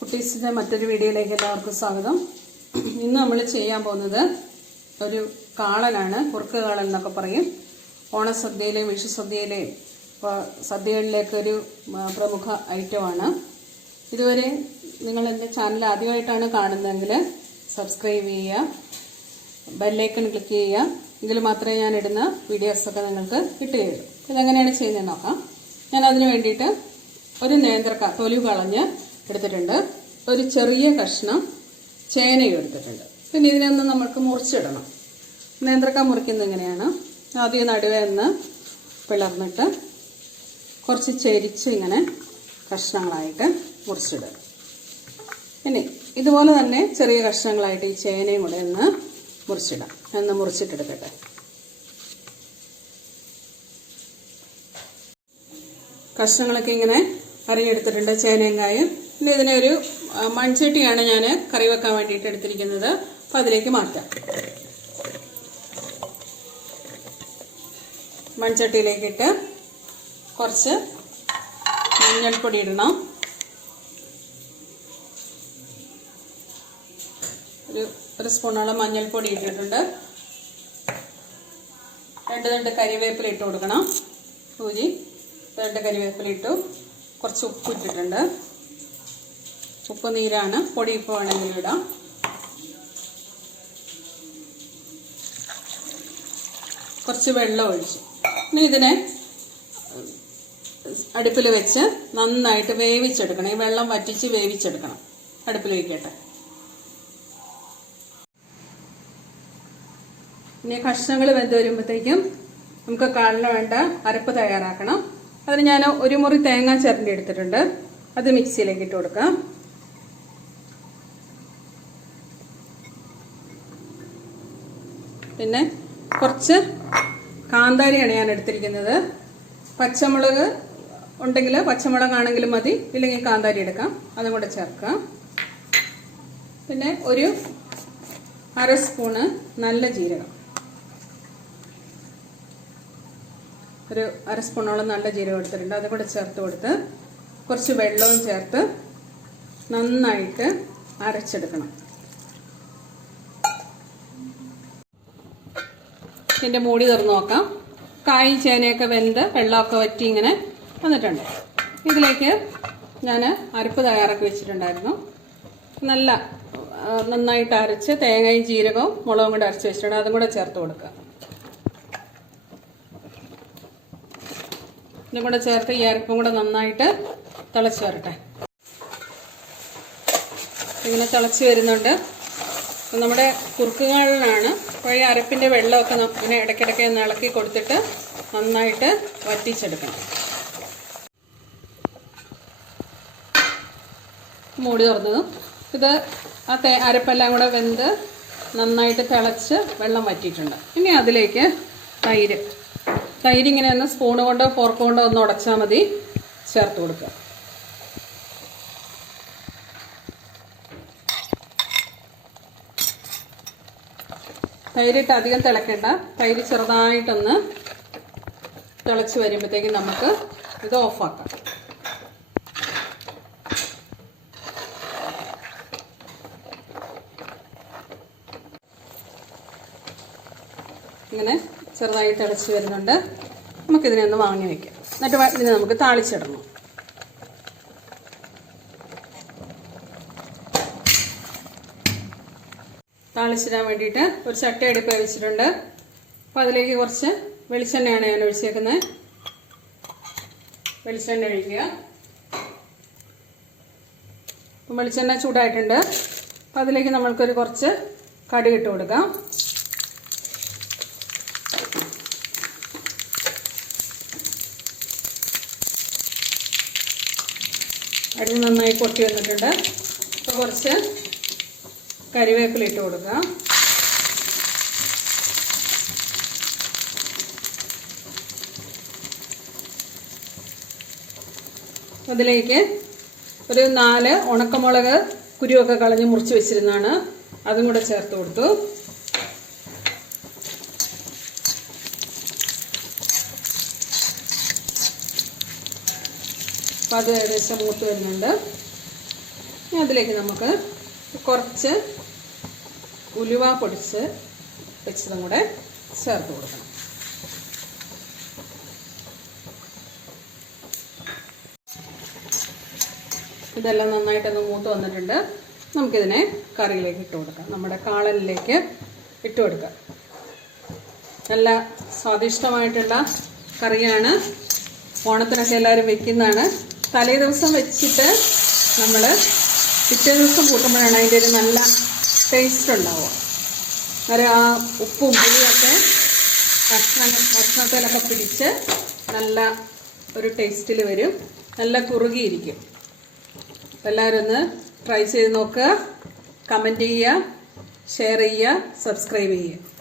കുട്ടീസിൻ്റെ മറ്റൊരു വീഡിയോയിലേക്ക് എല്ലാവർക്കും സ്വാഗതം. ഇന്ന് നമ്മൾ ചെയ്യാൻ പോകുന്നത് ഒരു കാളനാണ്. കുറുക്ക് കാളൻ എന്നൊക്കെ പറയും. ഓണസദ്യയിലെയും വിഷുസദ്യയിലെയും സദ്യകളിലേക്കൊരു പ്രമുഖ ഐറ്റമാണ്. ഇതുവരെ നിങ്ങൾ എൻ്റെ ചാനൽ ആദ്യമായിട്ടാണ് കാണുന്നതെങ്കിൽ സബ്സ്ക്രൈബ് ചെയ്യുക, ബെല്ലൈക്കൺ ക്ലിക്ക് ചെയ്യുക. എങ്കിൽ മാത്രമേ ഞാൻ ഇടുന്ന വീഡിയോസൊക്കെ നിങ്ങൾക്ക് കിട്ടുകയുള്ളൂ. ഇതെങ്ങനെയാണ് ചെയ്യുന്നത് നോക്കാം. ഞാൻ അതിന് വേണ്ടിയിട്ട് ഒരു നേന്ത്രക്ക തൊലി കളഞ്ഞ് എടുത്തിട്ടുണ്ട്. ഒരു ചെറിയ കഷ്ണം ചേനയും എടുത്തിട്ടുണ്ട്. പിന്നെ ഇതിനൊന്ന് നമുക്ക് മുറിച്ചിടണം. നേന്ത്രക്ക മുറിക്കുന്നത് എങ്ങനെയാണ്? ആദ്യം നടുവേ ഒന്ന് പിളർന്നിട്ട് കുറച്ച് ചെരിച്ച് ഇങ്ങനെ കഷ്ണങ്ങളായിട്ട് മുറിച്ചിടുക. ഇനി ഇതുപോലെ തന്നെ ചെറിയ കഷ്ണങ്ങളായിട്ട് ഈ ചേനയും കൂടെ ഒന്ന് മുറിച്ചിടാം. ഒന്ന് മുറിച്ചിട്ടെടുക്കട്ടെ. കഷ്ണങ്ങളൊക്കെ ഇങ്ങനെ അരിഞ്ഞെടുത്തിട്ടുണ്ട്, ചേനയും കായും. പിന്നെ ഇതിനെ ഒരു മൺചട്ടിയാണ് ഞാൻ കറി വെക്കാൻ വേണ്ടിയിട്ട് എടുത്തിരിക്കുന്നത്. അപ്പം അതിലേക്ക് മാറ്റാം. മൺചട്ടിയിലേക്കിട്ട് കുറച്ച് മഞ്ഞൾപ്പൊടി ഇടണം. ഒരു സ്പൂണോളം മഞ്ഞൾപ്പൊടി ഇട്ടിട്ടുണ്ട്. 2 കരിവേപ്പില ഇട്ട് കൊടുക്കണം. 2 കരിവേപ്പില ഇട്ടു. കുറച്ച് ഉപ്പ് ഇട്ടിട്ടുണ്ട്. ഉപ്പ് നീരാണ്, പൊടി ഉപ്പ് വേണമെങ്കിലും ഇടാം. കുറച്ച് വെള്ളം ഒഴിച്ചു. ഇനി ഇതിനെ അടുപ്പിൽ വെച്ച് നന്നായിട്ട് വേവിച്ചെടുക്കണം. ഈ വെള്ളം വറ്റിച്ച് വേവിച്ചെടുക്കണം. അടുപ്പിൽ വയ്ക്കട്ടെ. ഇനി കഷ്ണങ്ങൾ വെന്ത് വരുമ്പോഴത്തേക്കും നമുക്ക് കാളിന് വേണ്ട അരപ്പ് തയ്യാറാക്കണം. അതിന് ഞാൻ 1 മുറി തേങ്ങ ചിരണ്ടി എടുത്തിട്ടുണ്ട്. അത് മിക്സിയിലേക്ക് ഇട്ട് കൊടുക്കാം. പിന്നെ കുറച്ച് കാന്താരിയാണ് ഞാൻ എടുത്തിരിക്കുന്നത്. പച്ചമുളക് ഉണ്ടെങ്കിൽ പച്ചമുളകാണെങ്കിലും മതി, ഇല്ലെങ്കിൽ കാന്താരി എടുക്കാം. അതും കൂടെ ചേർക്കാം. പിന്നെ ഒരു 1/2 സ്പൂണ് നല്ല ജീരകം, ഒരു 1/2 സ്പൂണോളം നല്ല ജീരകം എടുത്തിട്ടുണ്ട്. അതും കൂടെ ചേർത്ത് കൊടുത്ത് കുറച്ച് വെള്ളവും ചേർത്ത് നന്നായിട്ട് അരച്ചെടുക്കണം. ഇതിൻ്റെ മൂടി തുറന്ന് നോക്കാം. കായും ചേനയൊക്കെ വെന്ത് വെള്ളമൊക്കെ വറ്റി ഇങ്ങനെ വന്നിട്ടുണ്ട്. ഇതിലേക്ക് ഞാൻ അരപ്പ് തയ്യാറാക്കി വെച്ചിട്ടുണ്ടായിരുന്നു. നന്നായിട്ട് അരച്ച് തേങ്ങയും ജീരകവും മുളകും കൂടെ അരച്ച് വെച്ചിട്ടുണ്ട്. അതും കൂടെ ചേർത്ത് കൊടുക്കുക. ഇതും കൂടെ ചേർത്ത് ഈ അരപ്പും കൂടെ നന്നായിട്ട് തിളച്ച് വരട്ടെ. ഇങ്ങനെ തിളച്ച് വരുന്നുണ്ട്. നമ്മുടെ കുറുക്കുകാളിനാണ്. അപ്പോൾ ഈ അരപ്പിൻ്റെ വെള്ളമൊക്കെ ഇങ്ങനെ ഇടയ്ക്കിടയ്ക്ക് ഒന്ന് ഇളക്കി കൊടുത്തിട്ട് നന്നായിട്ട് വറ്റിച്ചെടുക്കണം. മൂടി തുറന്നു. ഇത് ആ അരപ്പെല്ലാം കൂടെ വെന്ത് നന്നായിട്ട് തിളച്ച് വെള്ളം വറ്റിയിട്ടുണ്ട്. ഇനി അതിലേക്ക് തൈര് ഇങ്ങനെ ഒന്ന് സ്പൂണ് കൊണ്ടോ ഫോർക്ക് കൊണ്ടോ ഒന്ന് ഉടച്ചാൽ മതി. ചേർത്ത് കൊടുക്കുക. തൈരിട്ട് അധികം തിളക്കണ്ട. തൈര് ചെറുതായിട്ടൊന്ന് തിളച്ച് വരുമ്പോഴത്തേക്കും നമുക്ക് ഇത് ഓഫാക്കാം. ഇങ്ങനെ ചെറുതായിട്ട് തിളച്ച് വരുന്നുണ്ട്. നമുക്കിതിനെ ഒന്ന് വാങ്ങി വയ്ക്കാം. എന്നിട്ട് ഇതിനെ നമുക്ക് താളിച്ചിടണം. താളിച്ചിടാൻ വേണ്ടിയിട്ട് ഒരു ചട്ടി അടുപ്പ് വെച്ചിട്ടുണ്ട്. അപ്പോൾ അതിലേക്ക് കുറച്ച് വെളിച്ചെണ്ണയാണ് ഞാൻ ഒഴിച്ചേക്കുന്നത്. വെളിച്ചെണ്ണ ഒഴിക്കുക. അപ്പം വെളിച്ചെണ്ണ ചൂടായിട്ടുണ്ട്. അപ്പം അതിലേക്ക് നമ്മൾക്കൊരു കുറച്ച് കടുക് ഇട്ട് കൊടുക്കാം. കടുക് നന്നായി പൊട്ടി വന്നിട്ടുണ്ട്. അപ്പോൾ കുറച്ച് കരിവേപ്പില ഇട്ട് കൊടുക്കുക. അതിലേക്ക് ഒരു 4 ഉണക്കമുളക് കുരുവൊക്കെ കളഞ്ഞ് മുറിച്ച് വെച്ചിരുന്നതാണ്. അതും കൂടെ ചേർത്ത് കൊടുത്തു. അപ്പോൾ അത് ഏകദേശം മൂത്ത് വരുന്നുണ്ട്. ഇനി അതിലേക്ക് നമുക്ക് കുറച്ച് ഉലുവ പൊടിച്ച് വെച്ചതും കൂടെ ചേർത്ത് കൊടുക്കണം. ഇതെല്ലാം നന്നായിട്ടൊന്ന് മൂത്ത് വന്നിട്ടുണ്ട്. നമുക്കിതിനെ കറിയിലേക്ക് ഇട്ട് കൊടുക്കാം. നമ്മുടെ കാളനിലേക്ക് ഇട്ട് കൊടുക്കാം. നല്ല സ്വാദിഷ്ടമായിട്ടുള്ള കറിയാണ്. ഓണത്തിനൊക്കെ എല്ലാവരും വെക്കുന്നതാണ്. തലേ ദിവസം വെച്ചിട്ട് നമ്മൾ പിറ്റേ ദിവസം കൂട്ടുമ്പോഴാണ് അതിൻ്റെ ഒരു നല്ല ടേസ്റ്റ് ഉണ്ടാവുക. അന്നേരം ആ ഉപ്പും പുളിയൊക്കെ ഭക്ഷണത്തിലൊക്കെ പിടിച്ച് നല്ല ഒരു ടേസ്റ്റിൽ വരും. നല്ല കുറുകിയിരിക്കും. എല്ലാവരും ഒന്ന് ട്രൈ ചെയ്ത് നോക്കുക. കമൻറ്റ് ചെയ്യുക, ഷെയർ ചെയ്യുക, സബ്സ്ക്രൈബ് ചെയ്യുക.